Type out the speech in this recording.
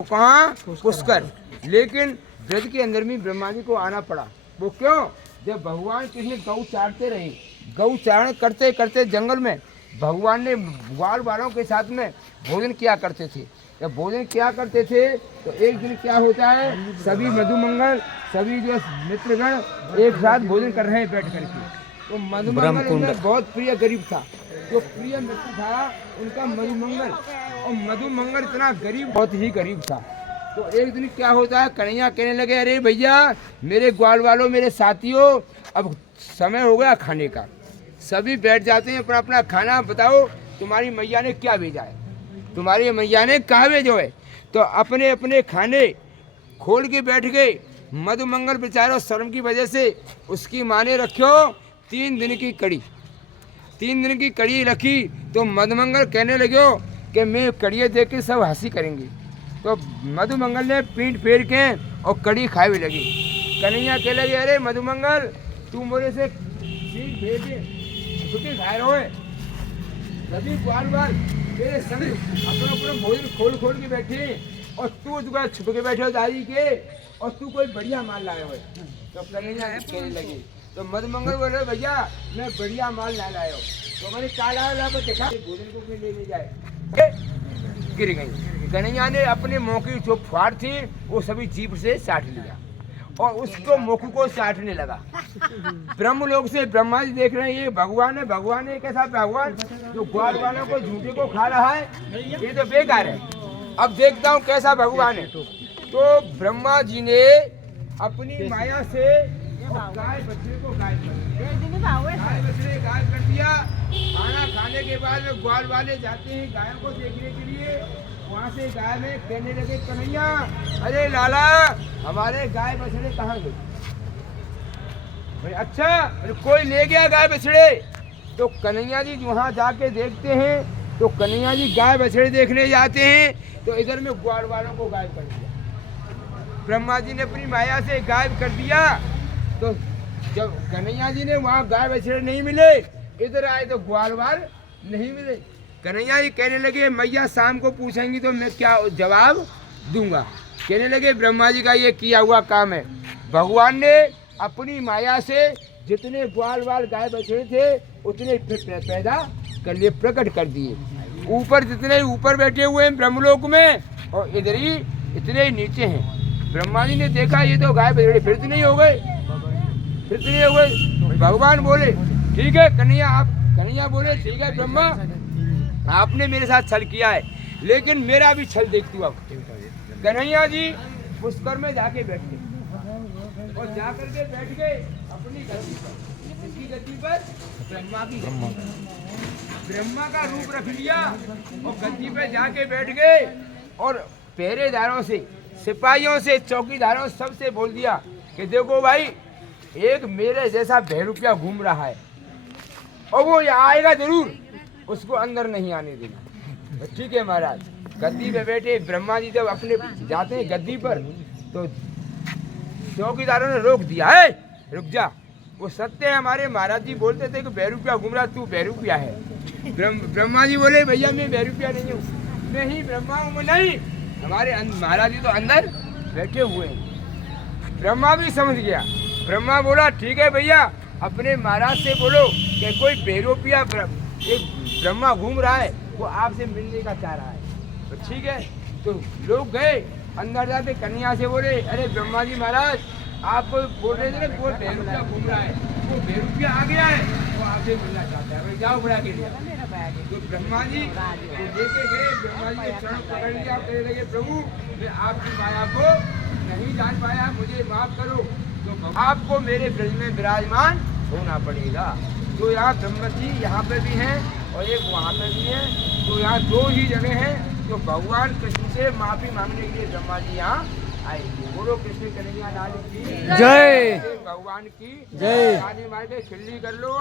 कहाँ पुष्कर। लेकिन ब्रज के अंदर में ब्रह्मा जी को आना पड़ा। वो क्यों? जब भगवान कृष्ण गौ चारते रहे, गौ चारण करते करते जंगल में भगवान ने ग्वाल वालों के साथ में भोजन किया करते थे। जब भोजन किया करते थे तो एक दिन क्या होता है, सभी मधुमंगल सभी जो मित्रगण एक साथ भोजन कर रहे हैं बैठ करके। तो मधुमंगल उनमें बहुत प्रिय गरीब था, जो प्रिय मित्र था उनका मधुमंगल। और मधुमंगल इतना गरीब, बहुत ही गरीब था। तो एक दिन क्या होता है, कन्हैया कहने लगे, अरे भैया मेरे ग्वाल वालों, मेरे साथियों, अब समय हो गया खाने का। सभी बैठ जाते हैं अपना अपना खाना। बताओ तुम्हारी मैया ने क्या भेजा है, तुम्हारी मैया ने कहाँ भेजो है। तो अपने अपने खाने खोल के बैठ गए। मधुमंगल बेचारा शर्म की वजह से उसकी माँ ने रखो 3 दिन की कड़ी। 3 दिन की कड़ी रखी तो मधुमंगल कहने लगे कि मैं कड़ियाँ देख के सब हंसी करेंगे। तो मधुमंगल ने पीठ फेर के और कड़ी खाए भी लगी। कन्हैया कह लगे, अरे मधुमंगल तू मेरे से पीठ फेर के छुट्टी खा रहे हो। सभी ग्वाल वाल तेरे संग अपना अपना भोजन खोल खोल के बैठे और तू छुप के बैठे हो दादी के, और तू कोई बढ़िया माल लाए हो। तो कन्हैया कहने लगे, तो मधुमंगल बोल रहे, भैया मैं बढ़िया माल ला लाया हूँ। तो मैंने क्या लाया देखा, भोजन को भी ले जाए, गिर गई। कन्हैया ने अपने मुँह की जो फाड़ थी वो सभी जीभ से चाट लिया और उसको मुख को चाटने लगा। ब्रह्मलोक से ब्रह्मा जी देख रहे हैं, ये भगवान है। भगवान है कैसा भगवान, जो ग्वाल वालों को झूठे को खा रहा है, ये तो बेकार है। अब देखता हूँ कैसा भगवान है। तो ब्रह्मा जी ने अपनी माया से गाय बछड़े को गायब कर दिया। खाना खाने के बाद में ग्वाल वाले जाते हैं गायों को देखने के लिए। वहाँ से गाय में कहने लगे, कन्हैया अरे लाला हमारे गाय बछड़े कहाँ गए? अच्छा, कोई ले गया गाय बछड़े। तो कन्हैया जी वहाँ जाके देखते हैं तो कन्हैया जी गाय बछड़े देखने जाते हैं तो इधर में ग्वाल वालों को गायब कर दिया। ब्रह्मा जी ने अपनी माया से गायब कर दिया। तो जब कन्हैया जी ने वहाँ गाय बछड़े नहीं मिले, इधर आए तो ग्वाल वाल नहीं मिले। कन्हैया जी कहने लगे, मैया शाम को पूछेंगी तो मैं क्या जवाब दूंगा। कहने लगे, ब्रह्मा जी का ये किया हुआ काम है। भगवान ने अपनी माया से जितने ग्वाल वाल गाय बछड़े थे उतने पैदा कर लिए, प्रकट कर दिए। ऊपर जितने ऊपर बैठे हुए हैं ब्रह्मलोक में, और इधर ही इतने नीचे हैं। ब्रह्मा जी ने देखा ये तो गाय बछड़े फिर से नहीं हो गए, फिर से नहीं हो गए। भगवान बोले, ठीक है कन्हैया बोले, ठीक है ब्रह्मा आपने मेरे साथ छल किया है, लेकिन मेरा भी छल देखती हूँ। कन्हैया जी पुष्कर में जाके बैठ गए और जाकर के बैठ गए अपनी गद्दी पर। किसकी गद्दी पर? ब्रह्मा की। ब्रह्मा का रूप रख लिया और गद्दी पे जाके बैठ गए और पहरेदारों से, सिपाहियों से, चौकीदारों सबसे बोल दिया कि देखो भाई, एक मेरे जैसा बहरूपिया घूम रहा है और वो यहाँ आएगा जरूर, उसको अंदर नहीं आने देना। तो ठीक है महाराज। गद्दी पे बैठे ब्रह्मा जी जब अपने जाते हैं गद्दी पर तो चौकीदारों ने रोक दिया, है रुक जा, वो सत्य है। हमारे महाराज जी बोलते थे कि बहरूपिया घूम रहा, तू बहरूपिया है। ब्रह्मा जी बोले, भैया मैं बहरूपिया नहीं हूँ, मैं ही ब्रह्मा हूँ। नहीं, हमारे महाराज जी तो अंदर बैठे हुए हैं। ब्रह्मा भी समझ गया। ब्रह्मा बोला, ठीक है भैया अपने महाराज से बोलो कि कोई बहरूपिया एक ब्रह्मा घूम रहा है, वो आपसे मिलने का चाह रहा है। तो ठीक है। तो लोग गए अंदर जाके कन्हैया से बोले, अरे ब्रह्मा जी महाराज आप बोल रहे थे कोई बहरूपिया घूम रहा है, वो बहरूपिया आ गया है, वो आपसे मिलना चाहता है, जाओ बुला के लिया। तो ब्रह्मा जी लेके गए, ब्रह्मा जी के चरण पकड़ लिया, कहने लगे, प्रभु मैं आपकी माया को नहीं जान पाया, मुझे माफ करो। तो आपको मेरे ब्रज में विराजमान होना पड़ेगा। तो यहाँ ब्रह्मा जी यहाँ पे भी हैं और एक वहाँ पे भी है। तो यहाँ 2 ही जगह हैं। तो भगवान कृष्ण से माफी मांगने के लिए ब्रह्मा जी यहाँ आएंगे। बोलो कृष्ण कन्हैया लाल की जय, भगवान की जय। मार के खिल्ली कर लो।